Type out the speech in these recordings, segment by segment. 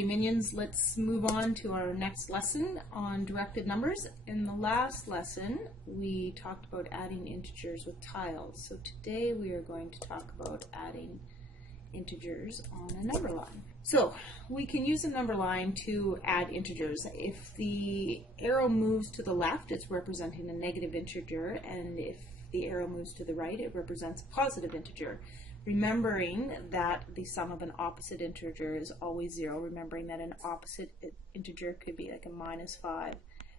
Alrighty, minions, let's move on to our next lesson on directed numbers. In the last lesson, we talked about adding integers with tiles. So today we are going to talk about adding integers on a number line. So we can use a number line to add integers. If the arrow moves to the left, it's representing a negative integer, and if the arrow moves to the right, it represents a positive integer. Remembering that the sum of an opposite integer is always 0, remembering that an opposite integer could be like a -5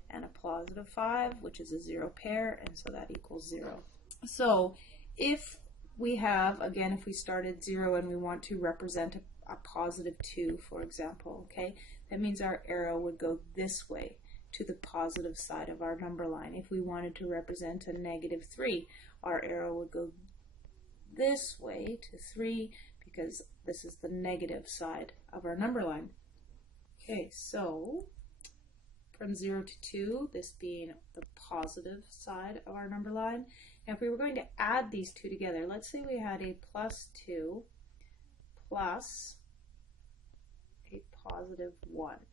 and a +5, which is a 0 pair, and so that equals 0. So if we have, again, if we started 0 and we want to represent a +2, for example, okay, that means our arrow would go this way to the positive side of our number line. If we wanted to represent a -3, our arrow would go this way to 3 because this is the negative side of our number line. Okay, so from 0 to 2, this being the positive side of our number line. Now if we were going to add these two together, let's say we had a +2 plus a +1.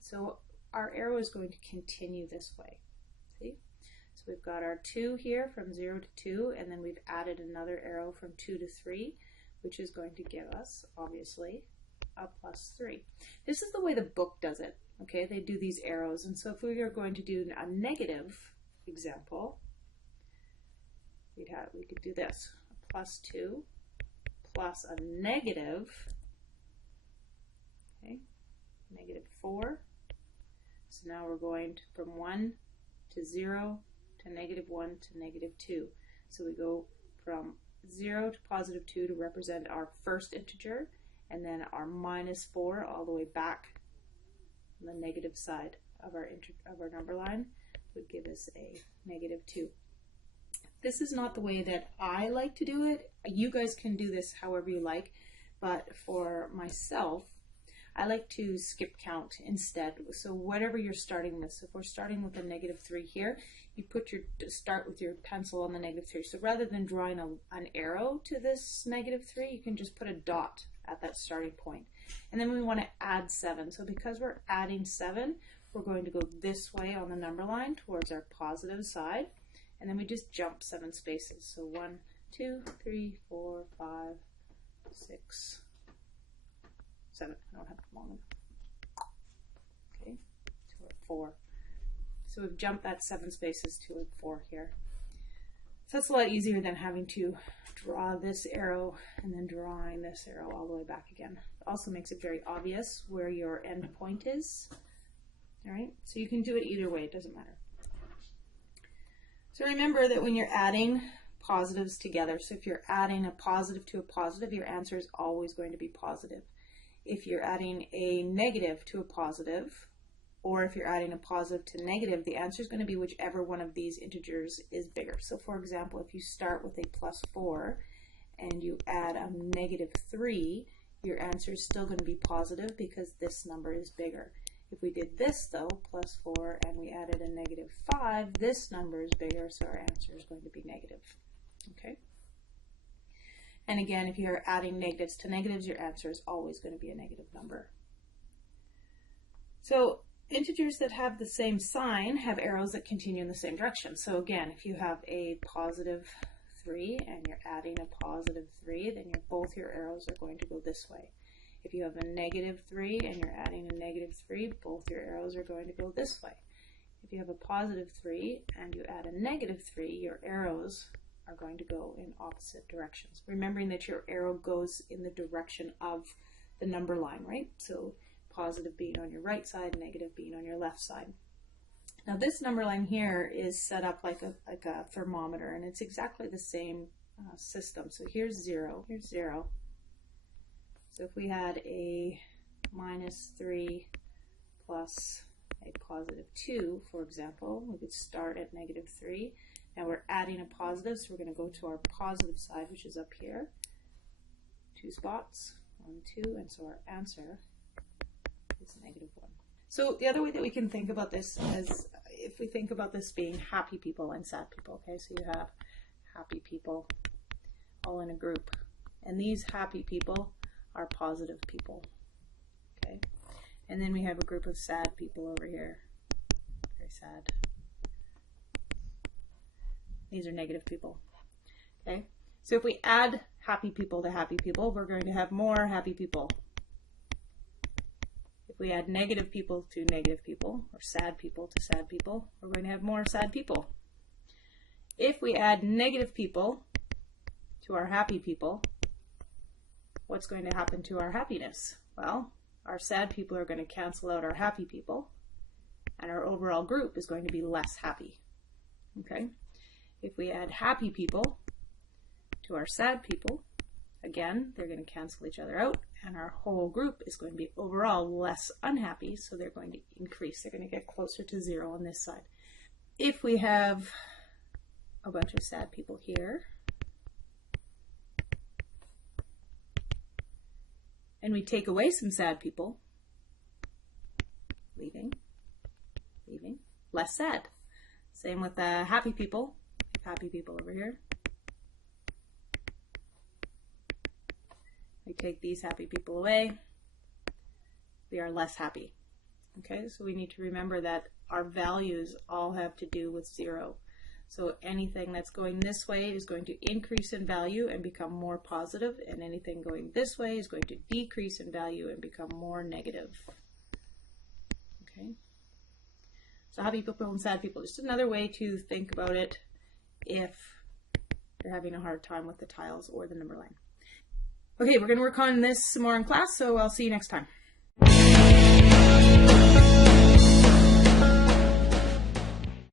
So our arrow is going to continue this way. See? So we've got our 2 here from 0 to 2, and then we've added another arrow from 2 to 3, which is going to give us, obviously, a +3. This is the way the book does it, okay? They do these arrows, and so if we are going to do a negative example, we could do this, a +2 plus a negative, okay, -4. So now we're going from 1 to 0 to -1 to -2. So we go from 0 to +2 to represent our first integer, and then our -4 all the way back on the negative side of our number line would give us a -2. This is not the way that I like to do it. You guys can do this however you like, but for myself, I like to skip count instead. So whatever you're starting with, so if we're starting with a -3 here, you start with your pencil on the -3. So rather than drawing an arrow to this -3, you can just put a dot at that starting point. And then we want to add 7. So because we're adding 7, we're going to go this way on the number line towards our positive side. And then we just jump 7 spaces. So 1, 2, 3, 4, 5, 6, 7. I don't have it long enough. Okay, to a 4. So we've jumped that 7 spaces to a 4 here. So that's a lot easier than having to draw this arrow and then drawing this arrow all the way back again. It also makes it very obvious where your end point is. All right, so you can do it either way, it doesn't matter. So remember that when you're adding positives together, so if you're adding a positive to a positive, your answer is always going to be positive. If you're adding a negative to a positive, or if you're adding a positive to negative, the answer is going to be whichever one of these integers is bigger. So for example, if you start with a +4 and you add a -3, your answer is still going to be positive because this number is bigger. If we did this though, +4, and we added a -5, this number is bigger, so our answer is going to be negative. Okay? And again, if you're adding negatives to negatives, your answer is always going to be a negative number. So integers that have the same sign have arrows that continue in the same direction. So again, if you have a +3 and you're adding a +3, then both your arrows are going to go this way. If you have a -3 and you're adding a -3, both your arrows are going to go this way. If you have a +3 and you add a -3, your arrows are going to go in opposite directions. Remembering that your arrow goes in the direction of the number line, right? So positive being on your right side, negative being on your left side. Now this number line here is set up like a thermometer, and it's exactly the same system. So here's 0, here's 0. So if we had a -3 plus a +2, for example, we could start at -3. Now we're adding a positive, so we're going to go to our positive side, which is up here. 2 spots, 1, 2, and so our answer is -1. So the other way that we can think about this is if we think about this being happy people and sad people, okay? So you have happy people all in a group, and these happy people are positive people, okay? And then we have a group of sad people over here. Very sad. These are negative people. Okay, so if we add happy people to happy people, we're going to have more happy people. If we add negative people to negative people, or sad people to sad people, we're going to have more sad people. If we add negative people to our happy people, what's going to happen to our happiness? Well, our sad people are going to cancel out our happy people, and our overall group is going to be less happy. Okay? If we add happy people to our sad people, again, they're going to cancel each other out, and our whole group is going to be overall less unhappy, so they're going to increase. They're going to get closer to 0 on this side. If we have a bunch of sad people here, and we take away some sad people, leaving, less sad. Same with the happy people. Happy people over here. We take these happy people away, we are less happy. Okay, so we need to remember that our values all have to do with 0. So anything that's going this way is going to increase in value and become more positive, and anything going this way is going to decrease in value and become more negative. Okay, so happy people and sad people, just another way to think about it if you're having a hard time with the tiles or the number line. Okay, we're going to work on this some more in class, so I'll see you next time.